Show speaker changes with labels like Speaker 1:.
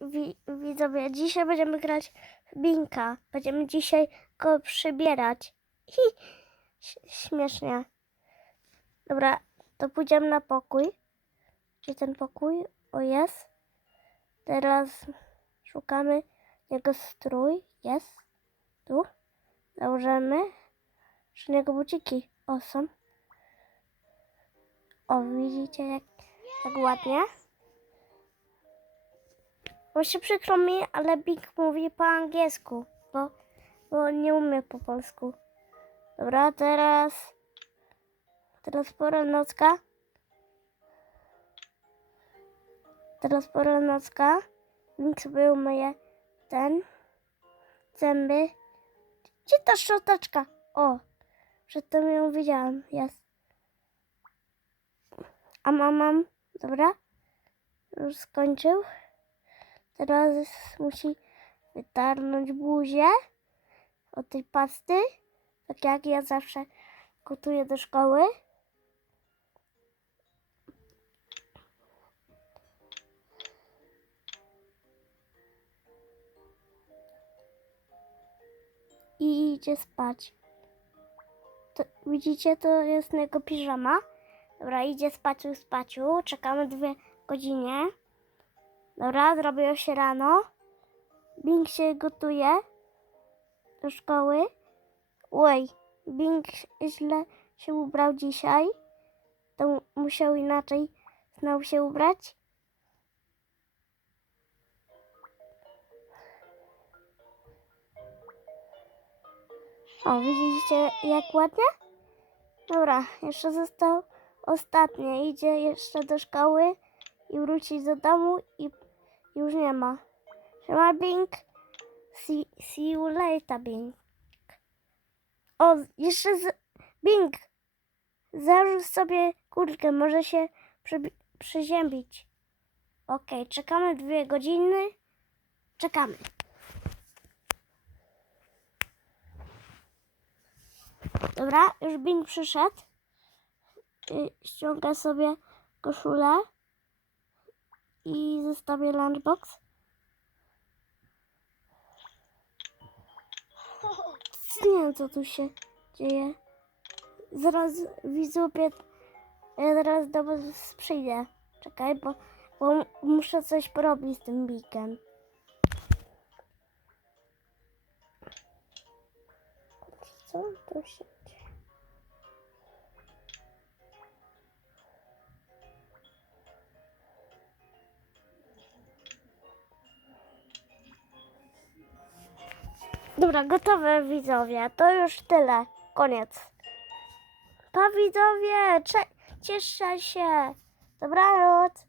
Speaker 1: Wi- widzowie, dzisiaj będziemy grać Binka. Będziemy dzisiaj go przybierać. Hi, śmiesznie. Dobra, to pójdziemy na pokój. Gdzie ten pokój? O, jest. Teraz szukamy jego strój. Jest. Tu. Założymy. Przy niego buciki. O, są. O, widzicie jak, jak ładnie? Właśnie przykro mi, ale Big mówi po angielsku, bo, bo nie umie po polsku. Dobra, teraz... Teraz pora nocka. Teraz pora nocka. Big sobie umyje ten... Zęby. Gdzie ta szczoteczka? O, przedtem ją widziałam. Jest. A mamam, dobra? Już skończył. Teraz musi wytarnąć buzię od tej pasty. Tak jak ja zawsze gotuję do szkoły. I idzie spać. To, widzicie, to jest jego piżama. Dobra, idzie spaciu, spaciu. Czekamy dwie godziny. Dobra, zrobiło się rano. Bing się gotuje do szkoły. Oj, Bing źle się ubrał dzisiaj. To musiał inaczej znowu się ubrać. O, widzicie jak ładnie? Dobra, jeszcze został ostatni. Idzie jeszcze do szkoły i wróci do domu i już nie ma. Siema Bing. See, see you later, Bing. O, jeszcze z... Bing. Zarzuć sobie kurtkę, może się przybi- przyziębić. Okej, czekamy dwie godziny. Czekamy. Dobra, już Bing przyszedł. Y, Ściąga sobie koszulę i zostawię lunchbox. Nie wiem, co tu się dzieje. Zaraz widzowie, ja zaraz do was przyjdę. Czekaj, bo, bo muszę coś porobić z tym bikiem. Co tu się Dobra, gotowe widzowie. To już tyle. Koniec. Pa widzowie, cze- cieszę się. Dobranoc.